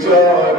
4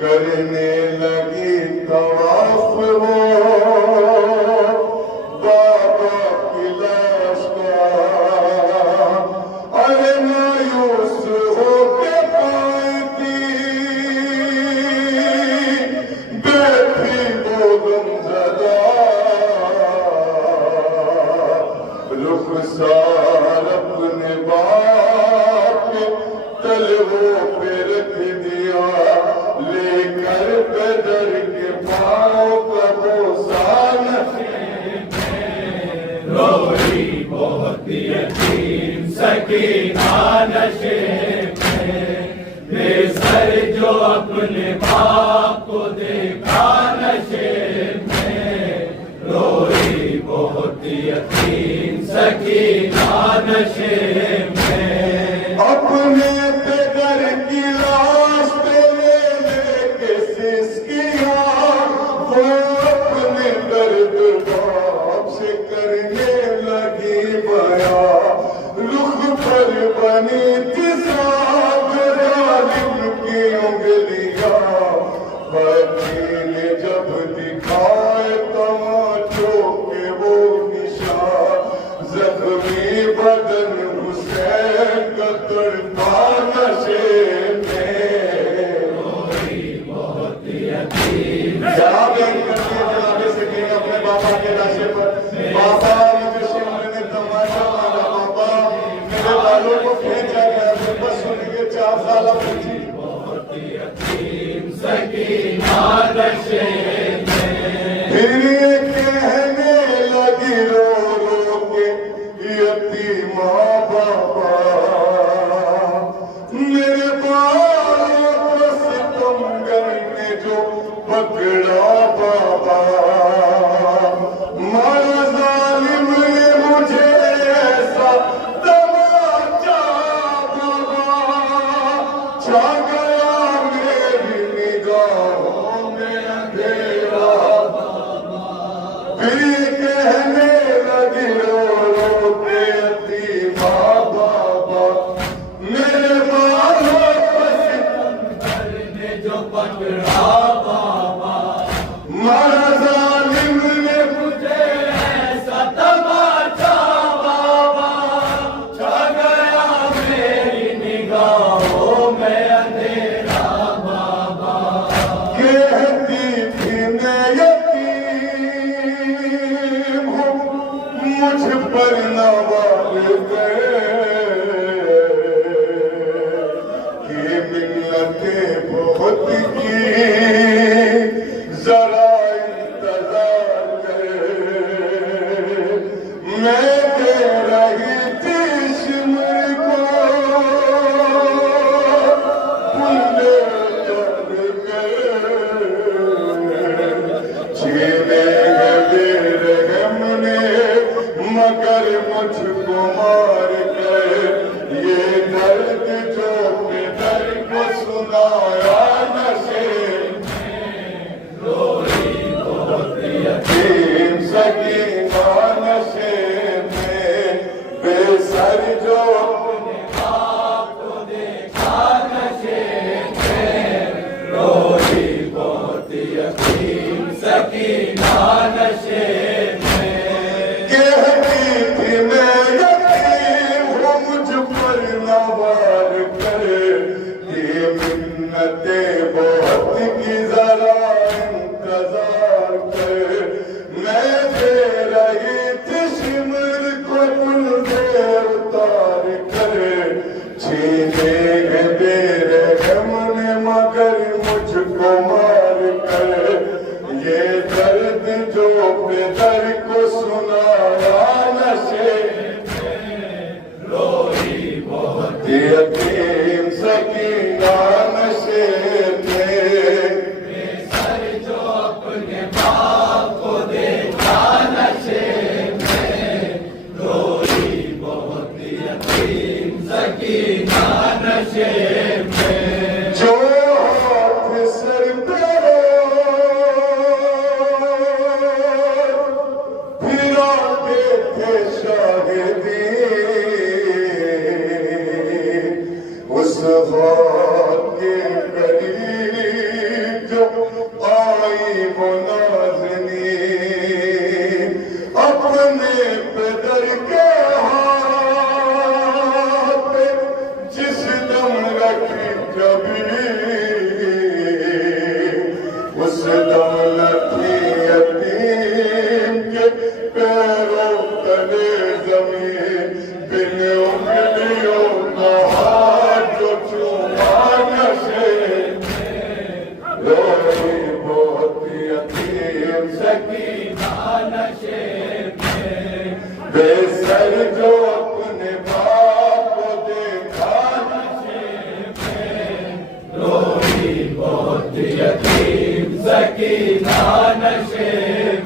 کرنے لگی طواف وہ بابا کی لاش کا، ارے مایوس ہو کے پائتی بیٹھی وہ غمزدہ، رخسار اپنے باپ کے تلووں پہ رکھ دیا، لے کر بدر کے پاؤں کا بوسہ نشیب میں، روئی بہت یتیم سکینہ نشیب میں، بے سر جو اپنے باپ کو دیکھا نشیب میں، روئی بہت یتیم سکینہ نشیب میں، اپنے پدر کی لاش پہ لے کے سسکیاں، وہ اپنے درد باپ سے کرنے لگی بیاں، رخ پر بنی تھی ساتھ ظالم کی انگلیاں، بچی نے جب دکھائے تماچوں کے وہ نشان، زخمی بدن حسین کا تڑپا نشے میں، روئی بہت یتیم جناب جنابے سے کہیں اپنے بابا کے لاشے پر، بابا مجھے شمر نے تماشا مارا، بابا میرے بالوں کو کھینچا گیا، بس سن کے 4 سالہ بچی، بہت یتیم سکینہ نشیب میں، پھر یہ کہنے لگی رو رو کے یتیمہ بابا، میرے بالوں کو ستمگر نے جو پکڑا بابا، مارا ظالم نے مجھے ایسا تماچا بابا، چھا گیا میری نگاہوں میں اندھیرا، پھر یہ کہنے لگی رو رو کے یتیمہ بابا، میرے بالوں کو ستمگر نے جو پکڑا بابا، مارا ظالم نے مجھے ایسا تماچا بابا، چھا گیا میری نگاہوں میں اندھیرا بابا، کہتی تھی میں یتیم ہوں، مجھ پر نہ والدے کی منتیں بہت کی، ذرا انتظار کرے، میں دے رہی تھی شمر کو پھولے چڑھ کے، چھینے گئے میرے غم نے مگر مجھ کو مار کے، یہ درد جو پدر کو سنایا نشیب میں، روئی بہت یتیم سکینہ نشیب میں، بے سر جو اپنے باپ کو دیکھا نشیب میں، روئی بہت یتیم سکینہ نشیب میں، کہتی تھی میں یتیم ہوں، مجھ پر نہ وار کرے، یہ منتیں بہت کی، ذرا انتظار کرے، میں دے رہی تھی شمر کو پل سے اتار کرے، چھینے گئے میرے غم نے مگر مجھ کو مار کرے، یہ درد جو پدر کو سنایا نشیب میں، روئی بہت یتیم سکینہ نشیب میں، غائب و نازنین اپنے پدر کے ہاتھ جس دم رکھی جبھی اس دم رکھی یتیم کے پیروں تلے زمین بن انگلیوں کا ہاتھ جو چوما نشے روئی بہت یتیم سکینہ نشے میں بے سر جو اپنے باپ کو دیکھا نشے میں روئی بہت یتیم سکینہ نشے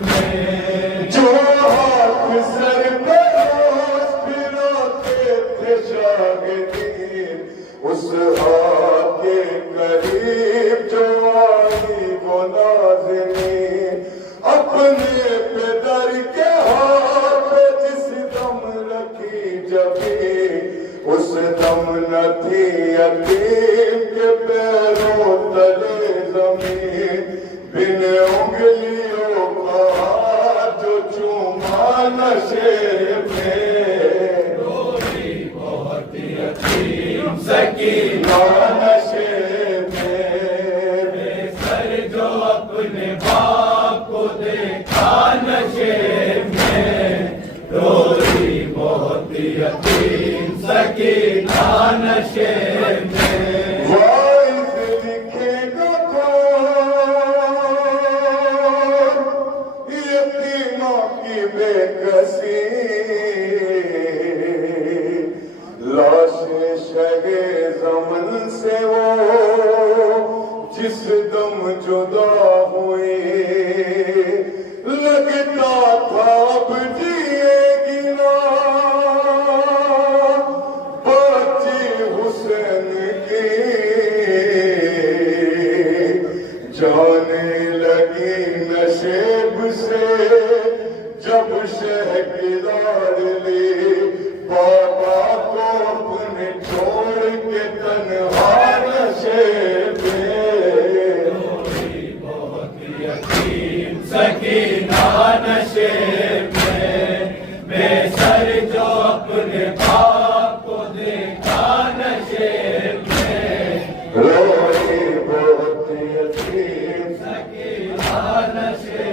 میں جو ہاتھ سر پہ روز پھراتے تھے شاگردین اس ہاتھ کے قریب جو آئی وہ نازنین اپنے پدر کے ہاتھ پہ جس دم رکھی جبھی اس دم نہ تھی یتیم کے پیروں تلے زمین بن انگلیوں کا ہاتھ جو چوما نشے میں روئی بہت یتیم سکینہ نشے میں بے سر جو اپنے باپ کو دیکھا نشے میں روئی بہت یتیم سکینہ نشے میں وائز لکھے گا کون یتیموں کی بے کسی لاش شہ زمن سے وہ جس دم جدا ہوئی لگتا تھا اب جیے گی نا بچی حسین کی جانے لگی نشیب سے جب شہ کی لاڈلی بابا کو اپنے چھوڑ کے تنہا نشیب روئی بہت یتیم سکینہ نشے میں بے سر جو اپنے باپ کو دیکھا نشے میں روئی بہت یتیم سکینہ نشے